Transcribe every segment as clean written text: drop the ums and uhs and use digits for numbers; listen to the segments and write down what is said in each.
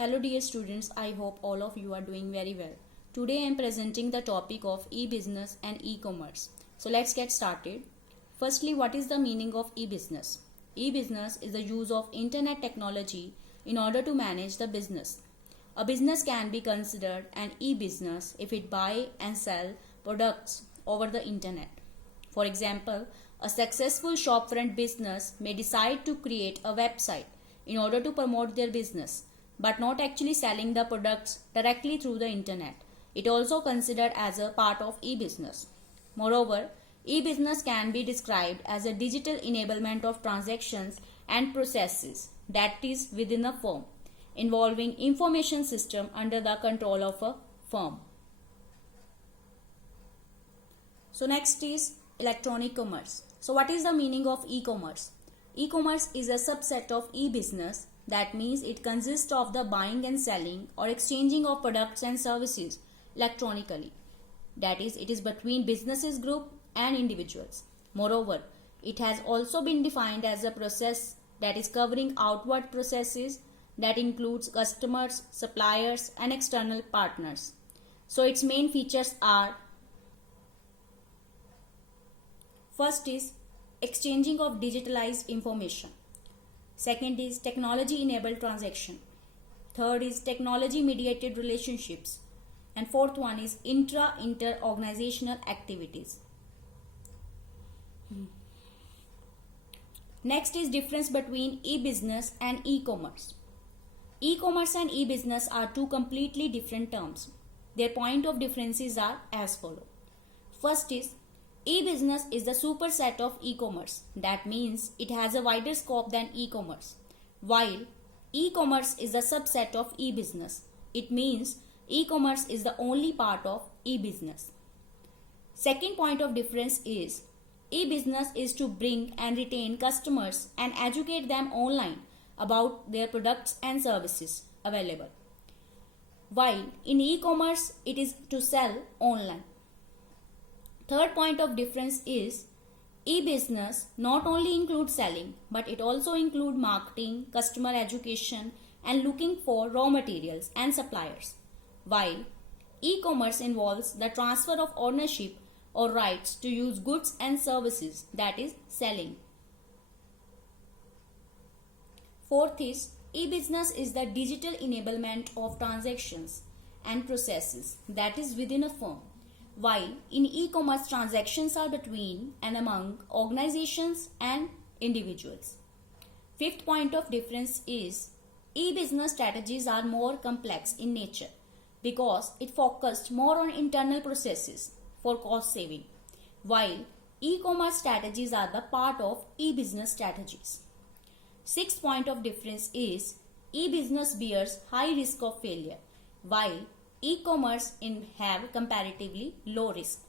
Hello dear students, I hope all of you are doing very well. Today I am presenting the topic of e-business and e-commerce. So let's get started. Firstly, what is the meaning of e-business? E-business is the use of internet technology in order to manage the business. A business can be considered an e-business if it buy and sell products over the internet. For example, a successful shopfront business may decide to create a website in order to promote their business, but not actually selling the products directly through the internet. It also considered as a part of e-business. Moreover, e-business can be described as a digital enablement of transactions and processes that is within a firm, involving information system under the control of a firm. So next is electronic commerce. So what is the meaning of e-commerce? E-commerce is a subset of e-business. That means it consists of the buying and selling or exchanging of products and services electronically. That is, it is between businesses group and individuals. Moreover, it has also been defined as a process that is covering outward processes that includes customers, suppliers and external partners. So its main features are: first is exchanging of digitalized information. Second is technology-enabled transaction. Third is technology-mediated relationships. And fourth one is inter-organizational activities. Next is difference between e-business and e-commerce. E-commerce and e-business are two completely different terms. Their point of differences are as follows. First is e-business is the superset of e-commerce. That means it has a wider scope than e-commerce. While e-commerce is a subset of e-business. It means e-commerce is the only part of e-business. Second point of difference is e-business is to bring and retain customers and educate them online about their products and services available. While in e-commerce it is to sell online. Third point of difference is e-business not only includes selling, but it also includes marketing, customer education and looking for raw materials and suppliers. While e-commerce involves the transfer of ownership or rights to use goods and services, that is selling. Fourth is e-business is the digital enablement of transactions and processes that is within a firm. While in e-commerce transactions are between and among organizations and individuals. Fifth point of difference is e-business strategies are more complex in nature because it focused more on internal processes for cost saving, while e-commerce strategies are the part of e-business strategies. Sixth point of difference is e-business bears high risk of failure, while e-commerce have comparatively low risk.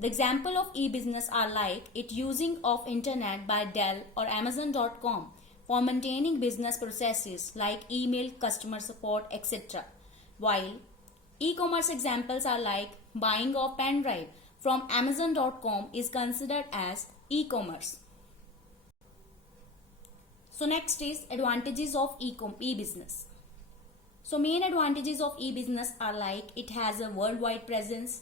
The example of e-business are like it using of internet by Dell or Amazon.com for maintaining business processes like email, customer support, etc. While e-commerce examples are like buying of pen drive from Amazon.com is considered as e-commerce. So next is advantages of e-business. So main advantages of e-business are like it has a worldwide presence.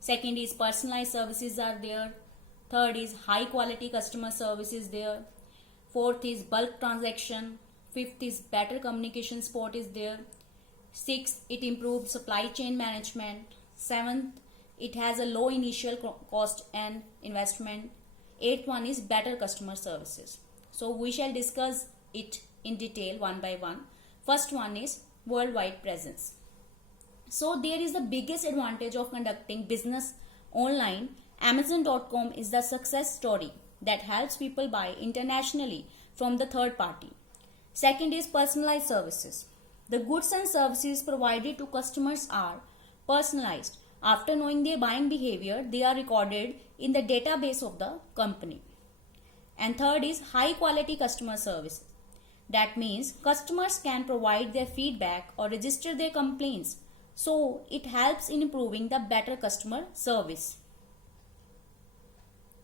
Second is personalized services are there. Third is high quality customer service is there. Fourth is bulk transaction. Fifth is better communication support is there. Sixth, it improves supply chain management. Seventh, it has a low initial cost and investment. Eighth one is better customer services. So we shall discuss it in detail one by one. First one is worldwide presence. So there is the biggest advantage of conducting business online. Amazon.com is the success story that helps people buy internationally from the third party. Second is personalized services. The goods and services provided to customers are personalized. After knowing their buying behavior, they are recorded in the database of the company. And third is high quality customer service. That means customers can provide their feedback or register their complaints. So it helps in improving the better customer service.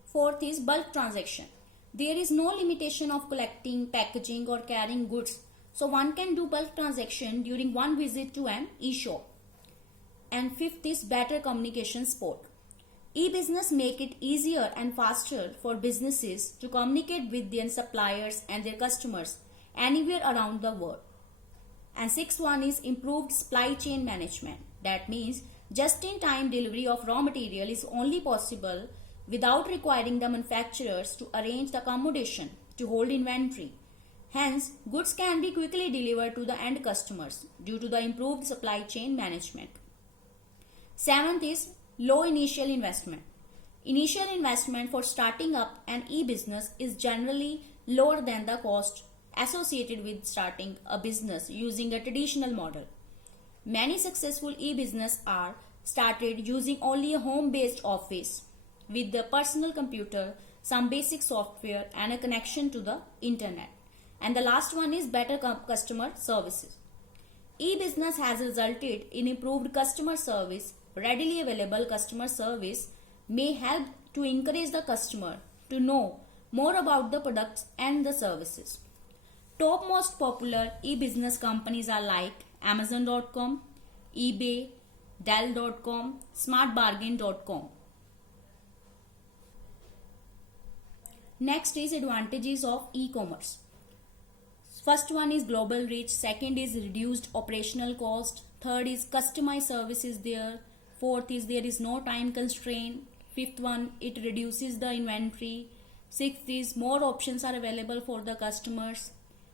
Fourth is bulk transaction. There is no limitation of collecting, packaging or carrying goods So one can do bulk transaction during one visit to an e-shop. And fifth is better communication support. E-business make it easier and faster for businesses to communicate with their suppliers and their customers anywhere around the world. And sixth one is improved supply chain management. That means just-in-time delivery of raw material is only possible without requiring the manufacturers to arrange the accommodation to hold inventory. Hence, goods can be quickly delivered to the end customers due to the improved supply chain management. Seventh is low initial investment. Initial investment for starting up an e-business is generally lower than the cost associated with starting a business using a traditional model. Many successful e-business are started using only a home-based office with the personal computer, some basic software and a connection to the internet. And the last one is better customer services. E-business has resulted in improved customer service. Readily available customer service may help to encourage the customer to know more about the products and the services. Top most popular e-business companies are like Amazon.com, eBay, Dell.com, SmartBargain.com. Next is advantages of e-commerce. First one is global reach, second is reduced operational cost, third is customized services there, fourth is there is no time constraint, fifth one it reduces the inventory, sixth is more options are available for the customers,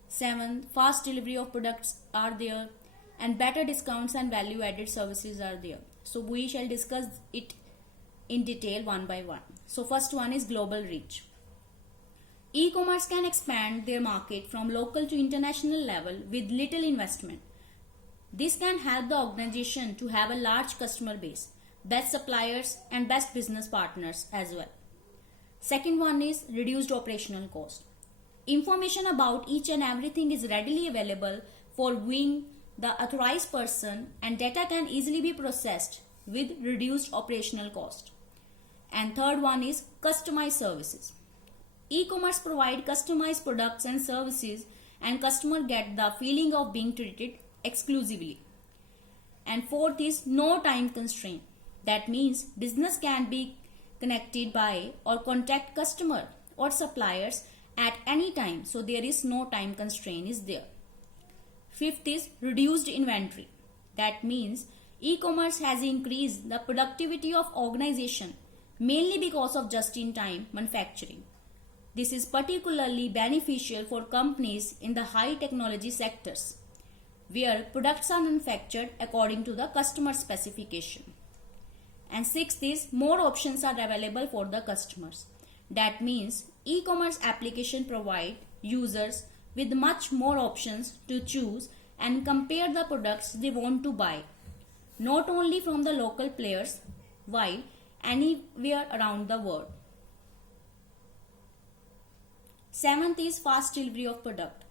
seventh fast delivery of products are there, and better discounts and value added services are there. So we shall discuss it in detail one by one. So first one is global reach. E-commerce can expand their market from local to international level with little investment. This can help the organization to have a large customer base, best suppliers and best business partners as well. Second one is reduced operational cost. Information about each and everything is readily available for viewing the authorized person and data can easily be processed with reduced operational cost. And third one is customized services. E-commerce provide customized products and services and customer get the feeling of being treated exclusively. And fourth is no time constraint. That means business can be connected by or contact customer or suppliers at any time. So there is no time constraint is there. Fifth is reduced inventory. That means e-commerce has increased the productivity of organization mainly because of just-in-time manufacturing. This is particularly beneficial for companies in the high technology sectors, where products are manufactured according to the customer specification. And sixth is more options are available for the customers. That means e-commerce application provide users with much more options to choose and compare the products they want to buy, not only from the local players, while anywhere around the world. Seventh is fast delivery of product.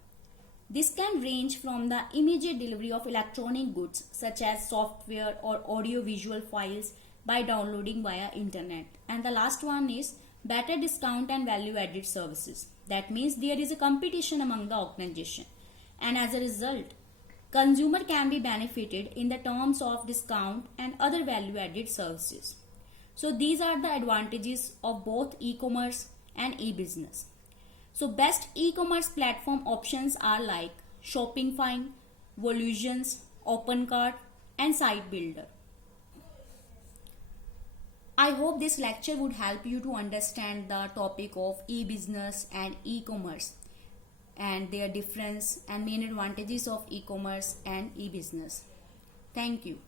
This can range from the immediate delivery of electronic goods such as software or audio-visual files by downloading via internet. And the last one is better discount and value-added services. That means there is a competition among the organization, and as a result, consumer can be benefited in the terms of discount and other value-added services. So these are the advantages of both e-commerce and e-business. So best e-commerce platform options are like Shoppingfy, Volusions, OpenCart and SiteBuilder. I hope this lecture would help you to understand the topic of e-business and e-commerce and their difference and main advantages of e-commerce and e-business. Thank you.